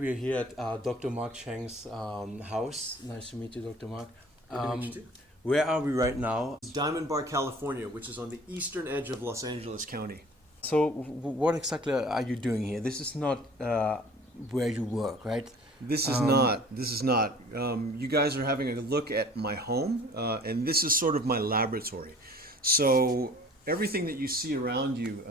We're here at Dr. Mark Cheng's house. Nice to meet you, Dr. Mark. Good to meet you too. Where are we right now? Diamond Bar, California, which is on the eastern edge of Los Angeles County. So, what exactly are you doing here? This is not where you work, right? This is not. This is not. You guys are having a look at my home, and this is sort of my laboratory. So everything that you see around you,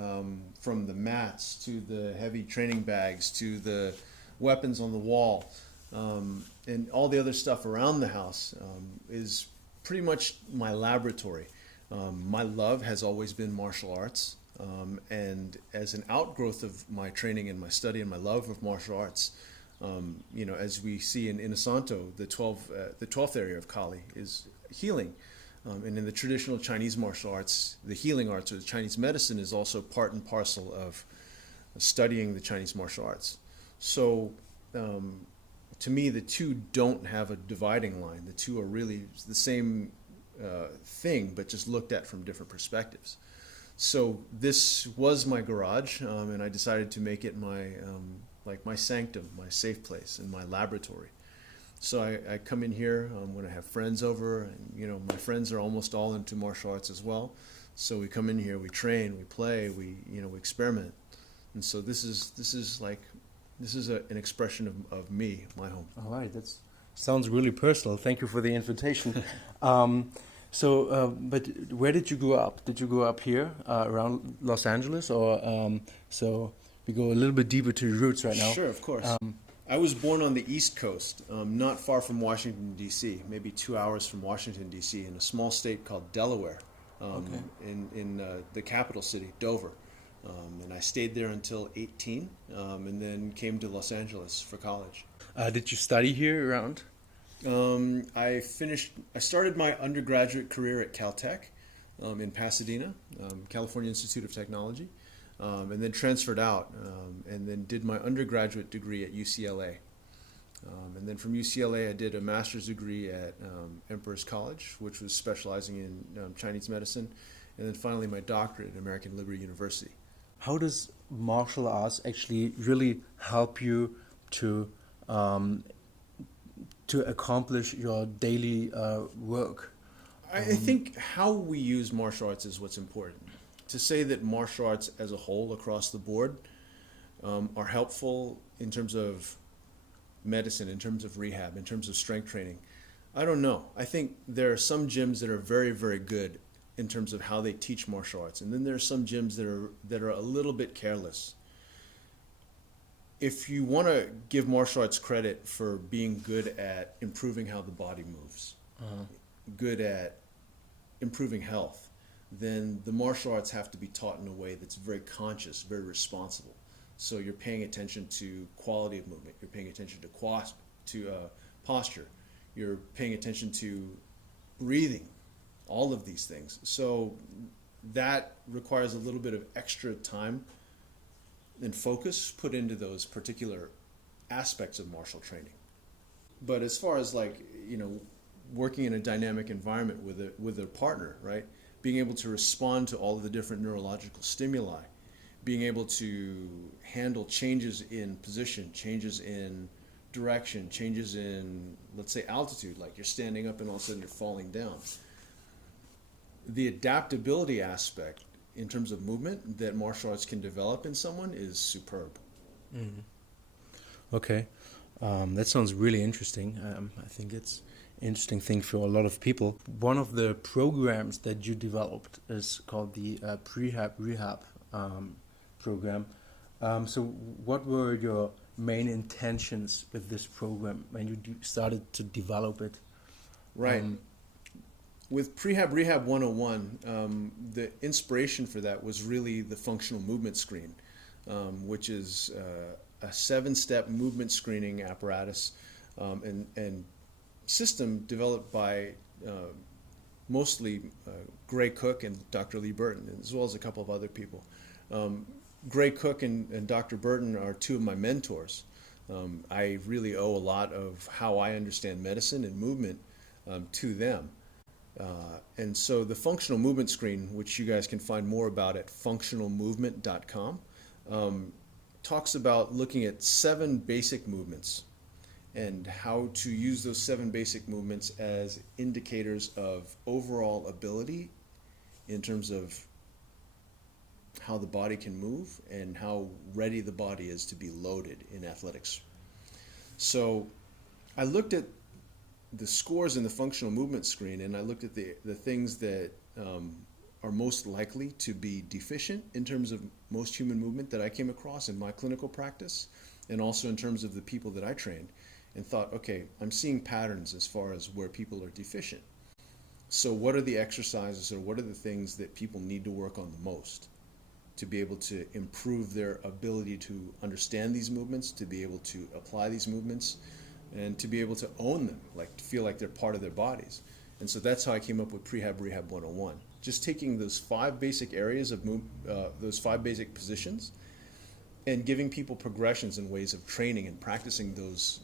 from the mats to the heavy training bags to the weapons on the wall, and all the other stuff around the house, is pretty much my laboratory. My love has always been martial arts, and as an outgrowth of my training and my study and my love of martial arts, as we see in Inasanto, the 12th area of Kali is healing. And in the traditional Chinese martial arts, the healing arts or the Chinese medicine is also part and parcel of studying the Chinese martial arts. So to me, the two don't have a dividing line. The two are really the same thing, but just looked at from different perspectives. So this was my garage, and I decided to make it my sanctum, my safe place, and my laboratory. So I come in here when I have friends over, and my friends are almost all into martial arts as well. So we come in here, we train, we play, we experiment, and so this is an expression of me, my home. All right, that sounds really personal. Thank you for the invitation. But where did you grow up? Did you grow up here around Los Angeles, or so we go a little bit deeper to your roots right now? Sure, of course. I was born on the East Coast, not far from Washington, D.C., maybe 2 hours from Washington, D.C., in a small state called Delaware, in the capital city, Dover. And I stayed there until 18, and then came to Los Angeles for college. Did you study here around? I started my undergraduate career at Caltech in Pasadena, California Institute of Technology. And then transferred out, and then did my undergraduate degree at UCLA. And then from UCLA, I did a master's degree at Emperor's College, which was specializing in Chinese medicine. And then finally, my doctorate at American Liberty University. How does martial arts actually really help you to accomplish your daily work? I think how we use martial arts is what's important. To say that martial arts as a whole across the board are helpful in terms of medicine, in terms of rehab, in terms of strength training, I don't know. I think there are some gyms that are very, very good in terms of how they teach martial arts, and then there are some gyms that are a little bit careless. If you want to give martial arts credit for being good at improving how the body moves, good at improving health, then the martial arts have to be taught in a way that's very conscious, very responsible. So you're paying attention to quality of movement, you're paying attention to posture, you're paying attention to breathing, all of these things. So that requires a little bit of extra time and focus put into those particular aspects of martial training. But as far as working in a dynamic environment with a partner, right? Being able to respond to all of the different neurological stimuli, being able to handle changes in position, changes in direction, changes in, let's say, altitude, like you're standing up and all of a sudden you're falling down. The adaptability aspect in terms of movement that martial arts can develop in someone is superb. Mm-hmm. Okay, that sounds really interesting. I think it's interesting thing for a lot of people. One of the programs that you developed is called the rehab program. So what were your main intentions with this program when you started to develop it? Right. With Prehab Rehab 101, the inspiration for that was really the functional movement screen, which is a 7-step movement screening apparatus and system developed by mostly Gray Cook and Dr. Lee Burton, as well as a couple of other people. Gray Cook and Dr. Burton are two of my mentors. I really owe a lot of how I understand medicine and movement to them. And so the functional movement screen, which you guys can find more about at functionalmovement.com, talks about looking at 7 basic movements and how to use those 7 basic movements as indicators of overall ability in terms of how the body can move and how ready the body is to be loaded in athletics. So I looked at the scores in the functional movement screen, and I looked at the things that are most likely to be deficient in terms of most human movement that I came across in my clinical practice, and also in terms of the people that I trained, and thought, okay, I'm seeing patterns as far as where people are deficient. So what are the exercises or what are the things that people need to work on the most to be able to improve their ability to understand these movements, to be able to apply these movements, and to be able to own them, like to feel like they're part of their bodies. And so that's how I came up with Prehab Rehab 101. Just taking those 5 basic areas of those 5 basic positions and giving people progressions and ways of training and practicing those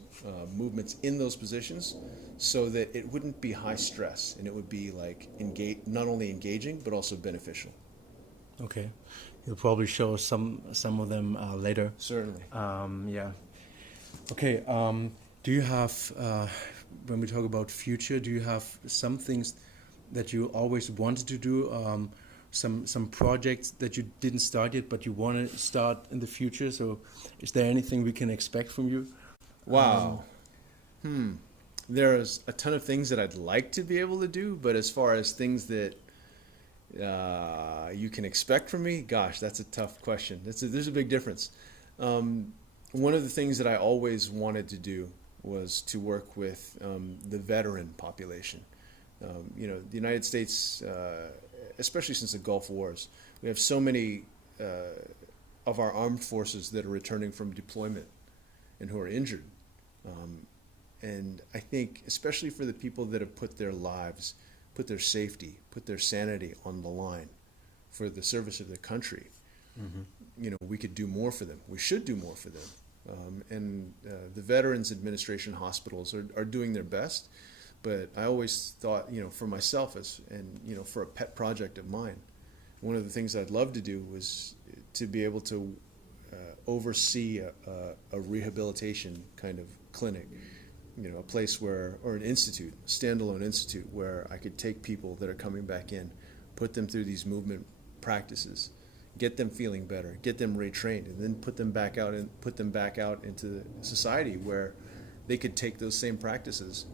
movements in those positions so that it wouldn't be high stress and it would be like not only engaging but also beneficial. Okay. You'll probably show some of them later. Certainly. Yeah. Okay. Do you have, when we talk about future, do you have some things that you always wanted to do? Some projects that you didn't start yet, but you want to start in the future? So is there anything we can expect from you? Wow. There's a ton of things that I'd like to be able to do, but as far as things that you can expect from me, gosh, that's a tough question. There's a big difference. One of the things that I always wanted to do was to work with the veteran population. The United States, especially since the Gulf Wars, we have so many of our armed forces that are returning from deployment and who are injured. And I think, especially for the people that have put their lives, put their safety, put their sanity on the line for the service of their country, we could do more for them. We should do more for them. And the Veterans Administration hospitals are doing their best. But I always thought, for myself and for a pet project of mine, one of the things I'd love to do was to be able to oversee a rehabilitation kind of clinic, a place or an institute, a standalone institute where I could take people that are coming back in, put them through these movement practices, get them feeling better, get them retrained, and then put them back out into society where they could take those same practices,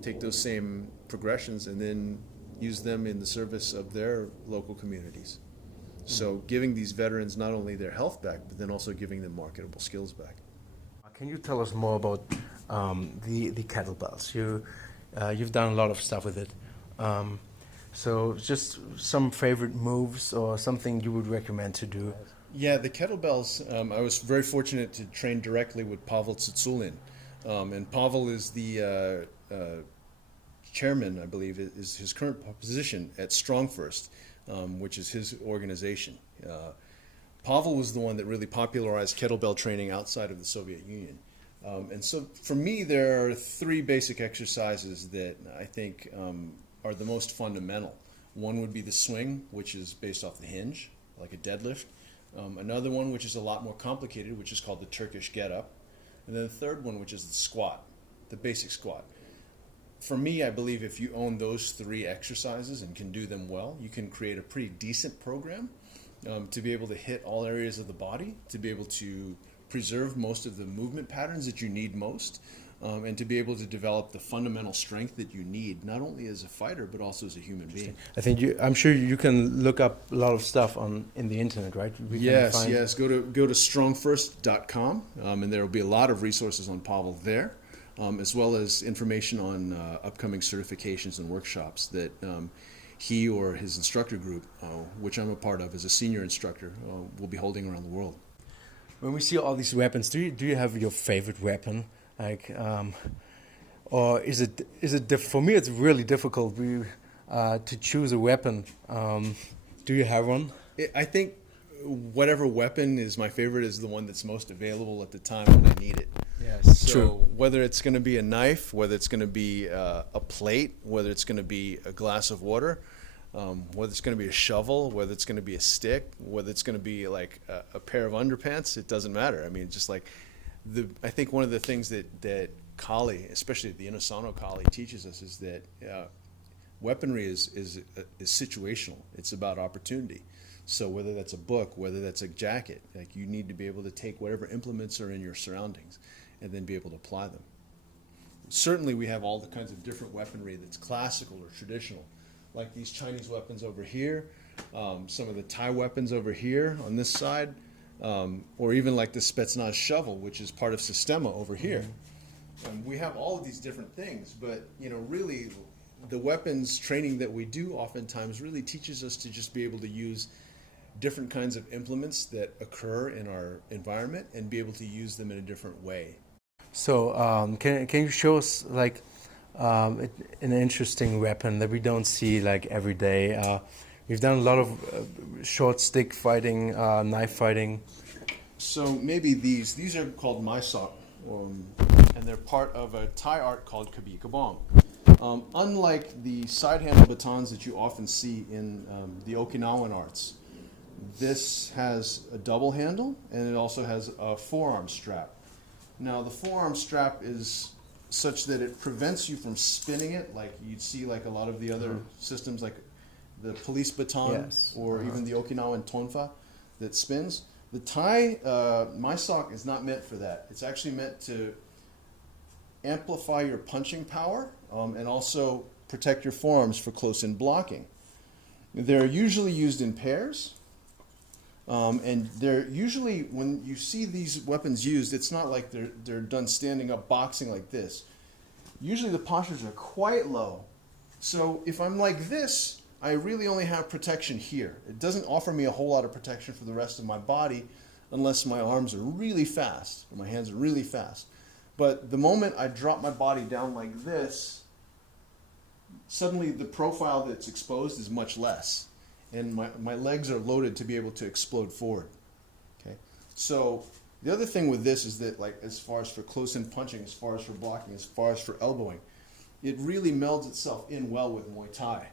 take those same progressions, and then use them in the service of their local communities. So giving these veterans not only their health back, but then also giving them marketable skills back. Can you tell us more about the kettlebells? You've done a lot of stuff with it. So just some favorite moves or something you would recommend to do? Yeah, the kettlebells, I was very fortunate to train directly with Pavel Tsatsouline. And Pavel is the chairman, I believe, is his current position at Strong First, which is his organization. Pavel was the one that really popularized kettlebell training outside of the Soviet Union. And so for me, there are 3 basic exercises that I think are the most fundamental. One would be the swing, which is based off the hinge, like a deadlift. Another one, which is a lot more complicated, which is called the Turkish get-up. And then the third one, which is the squat, the basic squat. For me, I believe if you own those 3 exercises and can do them well, you can create a pretty decent program to be able to hit all areas of the body, to be able to preserve most of the movement patterns that you need most, and to be able to develop the fundamental strength that you need, not only as a fighter, but also as a human being. I think I'm sure you can look up a lot of stuff in the internet, right? Yes. Go to strongfirst.com, and there will be a lot of resources on Pavel there, as well as information on upcoming certifications and workshops that he or his instructor group, which I'm a part of as a senior instructor, will be holding around the world. When we see all these weapons, do you have your favorite weapon? Or is it for me? It's really difficult to choose a weapon. Do you have one? I think whatever weapon is my favorite is the one that's most available at the time when I need it. Yes, so true. Whether it's going to be a knife, whether it's going to be a plate, whether it's going to be a glass of water, whether it's going to be a shovel, whether it's going to be a stick, whether it's going to be like a pair of underpants, it doesn't matter. I mean, just like I think one of the things that Kali, especially the Inosanto Kali, teaches us is that weaponry is situational. It's about opportunity. So whether that's a book, whether that's a jacket, like you need to be able to take whatever implements are in your surroundings and then be able to apply them. Certainly we have all the kinds of different weaponry that's classical or traditional, like these Chinese weapons over here, some of the Thai weapons over here on this side, or even like the Spetsnaz shovel, which is part of Sistema over here. We have all of these different things, but really the weapons training that we do oftentimes really teaches us to just be able to use different kinds of implements that occur in our environment and be able to use them in a different way. So can you show us like an interesting weapon that we don't see like every day? We've done a lot of short stick fighting, knife fighting. So maybe these are called Maisok, and they're part of a Thai art called Kabi Kabong. Unlike the side handle batons that you often see in the Okinawan arts, this has a double handle and it also has a forearm strap. Now the forearm strap is such that it prevents you from spinning it like you'd see like a lot of the other systems like the police baton or even the Okinawan tonfa that spins. The Thai Maisok is not meant for that. It's actually meant to amplify your punching power and also protect your forearms for close-in blocking. They're usually used in pairs. And they're usually, when you see these weapons used, it's not like they're done standing up boxing like this. Usually the postures are quite low. So if I'm like this, I really only have protection here. It doesn't offer me a whole lot of protection for the rest of my body unless my arms are really fast or my hands are really fast. But the moment I drop my body down like this, suddenly the profile that's exposed is much less. And my legs are loaded to be able to explode forward. Okay. So the other thing with this is that, like, as far as for close-in punching, as far as for blocking, as far as for elbowing, it really melds itself in well with Muay Thai.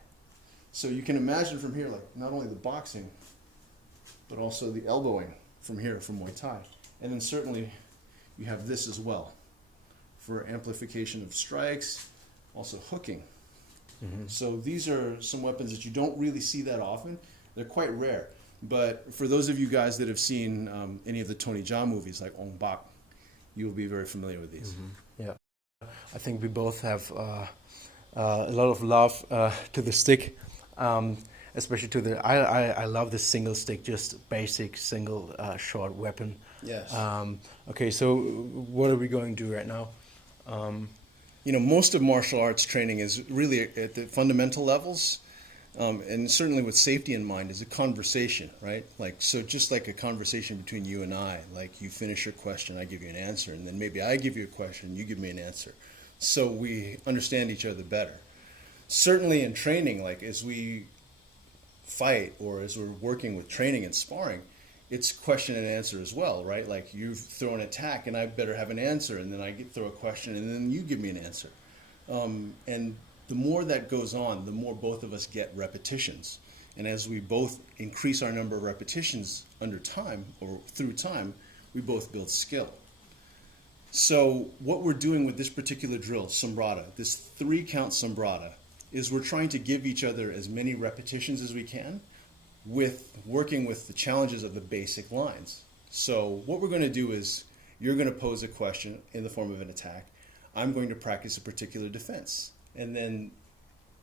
So you can imagine from here, like, not only the boxing, but also the elbowing from here from Muay Thai. And then certainly you have this as well for amplification of strikes, also hooking. So these are some weapons that you don't really see that often. They're quite rare. But for those of you guys that have seen any of the Tony Jaa movies like Ong Bak, you will be very familiar with these. Yeah, I think we both have a lot of love to the stick, especially to the. I love the single stick, just basic single short weapon. Yes. Okay, so what are we going to do right now? Most of martial arts training is really at the fundamental levels, and certainly with safety in mind, is a conversation, right? Like, so just like a conversation between you and I, like you finish your question, I give you an answer, and then maybe I give you a question, you give me an answer. So we understand each other better. Certainly in training, like as we fight or as we're working with training and sparring, it's question and answer as well, right? Like you throw an attack and I better have an answer, and then I throw a question and then you give me an answer. And the more that goes on, the more both of us get repetitions. And as we both increase our number of repetitions under time or through time, we both build skill. So what we're doing with this particular drill, Sombrata, this 3-count Sombrata, is we're trying to give each other as many repetitions as we can with working with the challenges of the basic lines. So what we're going to do is you're going to pose a question in the form of an attack. I'm going to practice a particular defense and then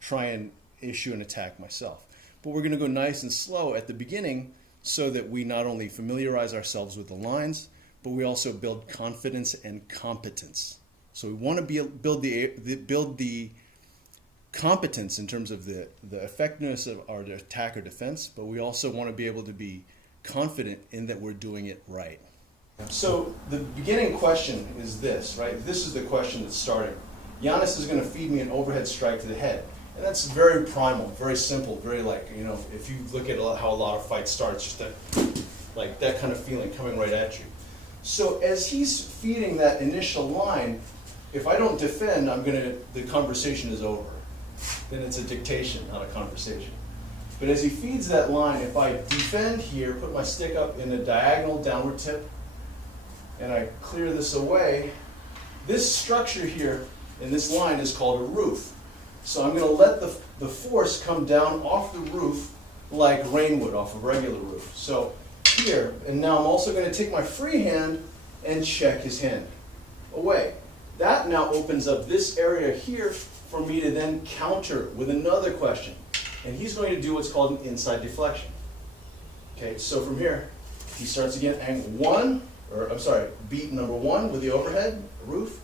try and issue an attack myself. But we're going to go nice and slow at the beginning so that we not only familiarize ourselves with the lines, but we also build confidence and competence. So we want to build the competence in terms of the effectiveness of our attack or defense, but we also want to be able to be confident in that we're doing it right. So the beginning question is this, right? This is the question that's starting. Giannis is going to feed me an overhead strike to the head. And that's very primal, very simple, very if you look at how a lot of fights start, it's just that kind of feeling coming right at you. So as he's feeding that initial line, if I don't defend, the conversation is over. Then it's a dictation, not a conversation. But as he feeds that line, if I defend here, put my stick up in a diagonal downward tip, and I clear this away, this structure here in this line is called a roof. So I'm going to let the force come down off the roof like rain would off a regular roof. So here, and now I'm also going to take my free hand and check his hand away. That now opens up this area here for me to then counter with another question. And he's going to do what's called an inside deflection. Okay, so from here, he starts again, beat number 1 with the overhead, roof,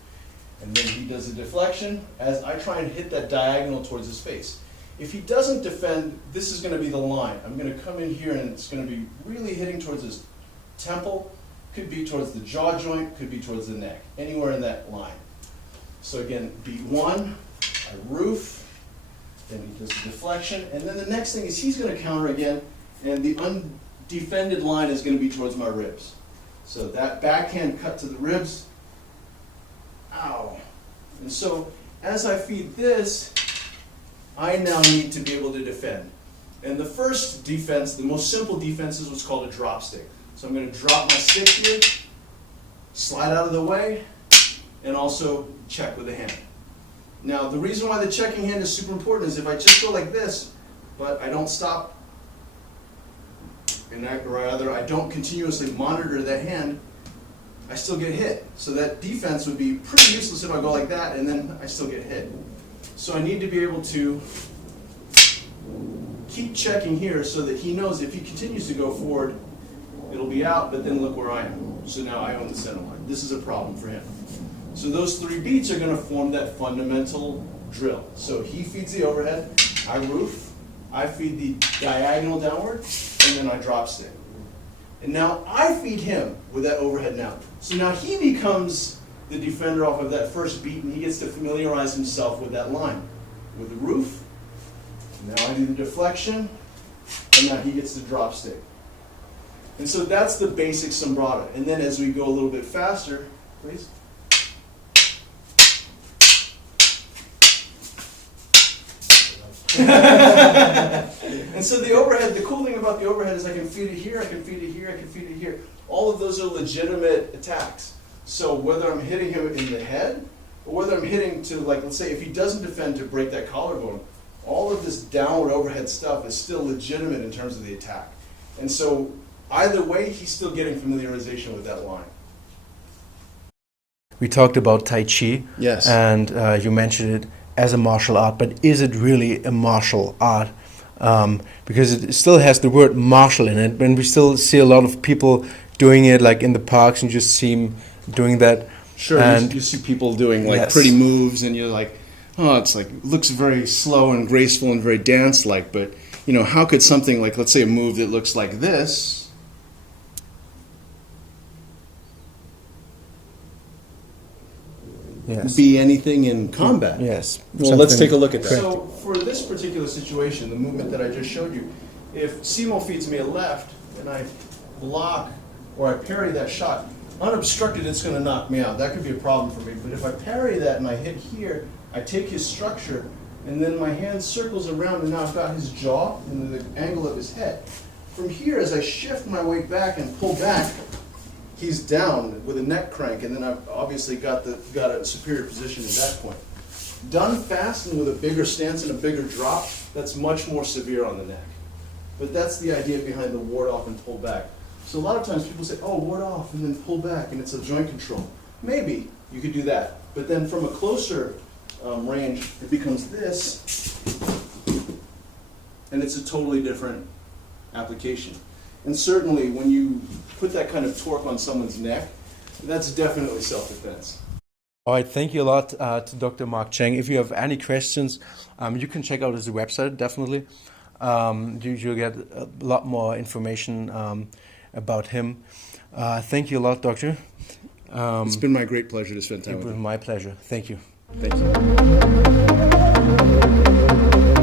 and then he does a deflection as I try and hit that diagonal towards his face. If he doesn't defend, this is going to be the line. I'm going to come in here and it's going to be really hitting towards his temple, could be towards the jaw joint, could be towards the neck, anywhere in that line. So again, beat 1, I roof, then he does the deflection, and then the next thing is he's going to counter again, and the undefended line is going to be towards my ribs. So that backhand cut to the ribs, ow. And so as I feed this, I now need to be able to defend. And the first defense, the most simple defense, is what's called a drop stick. So I'm going to drop my stick here, slide out of the way, and also check with the hand. Now, the reason why the checking hand is super important is if I just go like this, but I don't stop, and I don't continuously monitor that hand, I still get hit. So that defense would be pretty useless if I go like that, and then I still get hit. So I need to be able to keep checking here so that he knows if he continues to go forward, it'll be out, but then look where I am. So now I own the center line. This is a problem for him. So those 3 beats are going to form that fundamental drill. So he feeds the overhead, I roof, I feed the diagonal downward, and then I drop stick. And now I feed him with that overhead now. So now he becomes the defender off of that first beat, and he gets to familiarize himself with that line. With the roof, now I do the deflection, and now he gets the drop stick. And so that's the basic sombrado. And then as we go a little bit faster, please. And so the overhead, the cool thing about the overhead is I can feed it here, I can feed it here, I can feed it here. All of those are legitimate attacks. So whether I'm hitting him in the head, or whether I'm hitting to, like, let's say if he doesn't defend to break that collarbone, all of this downward overhead stuff is still legitimate in terms of the attack. And so either way, he's still getting familiarization with that line. We talked about Tai Chi. Yes. And you mentioned it as a martial art, but is it really a martial art? Because it still has the word martial in it, and we still see a lot of people doing it, like in the parks, and just see them doing that. Sure, and you see people doing like yes. pretty moves, and you're like, oh, it's like looks very slow and graceful and very dance-like. But you know, how could something like, let's say, a move that looks like this yes. be anything in combat? Yes. Well, let's take a look at that. Correct. So for this particular situation, the movement that I just showed you, if Simo feeds me a left and I block or I parry that shot, unobstructed, it's going to knock me out. That could be a problem for me. But if I parry that and I hit here, I take his structure, and then my hand circles around, and now I've got his jaw and the angle of his head. From here, as I shift my weight back and pull back, he's down with a neck crank, and then I've obviously got a superior position at that point. Done fast and with a bigger stance and a bigger drop, that's much more severe on the neck. But that's the idea behind the ward off and pull back. So a lot of times people say, oh, ward off and then pull back, and it's a joint control. Maybe you could do that. But then from a closer range, it becomes this, and it's a totally different application. And certainly when you put that kind of torque on someone's neck, that's definitely self-defense. All right, thank you a lot to Dr. Mark Cheng. If you have any questions, you can check out his website, definitely. You'll get a lot more information about him. Thank you a lot, Doctor. It's been my great pleasure to spend time with you. It was my pleasure. Thank you. Thank you.